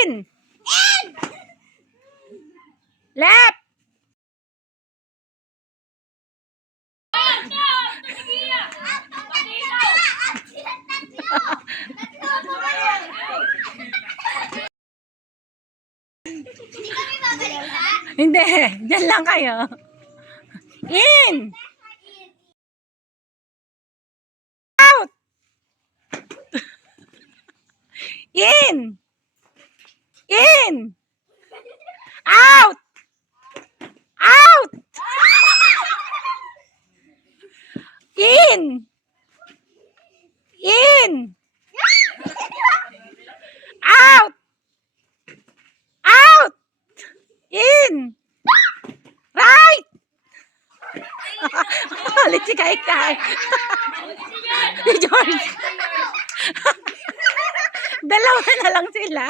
In! Left! Hindi, dyan lang kayo. In! Out! In! In! Out! Out! In! In! Out! Out! In! Right! Ulit si Kaikay. Si George. Dalawa na lang sila.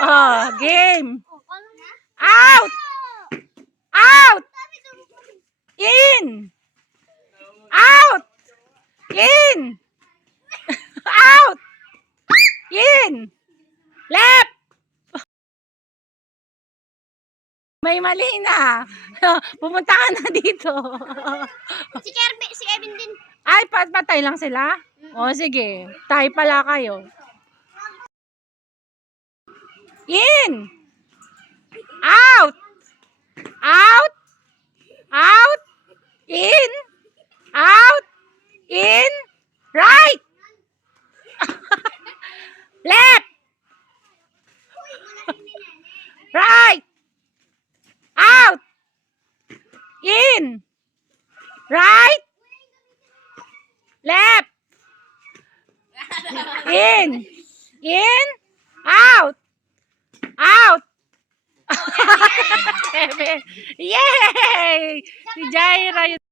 Oh, game. Out! Out! In! Out! In! Out! In! Left! May mali na. Pumunta ka na dito. Si Kevin din. Ay, patay lang sila? O, sige. Tay pala kayo. In! Out! Out! Out! In! Out! In! Right! Left! Right! Out! In! Right! Left! In! In! Out! Out! Yay! Si Jaira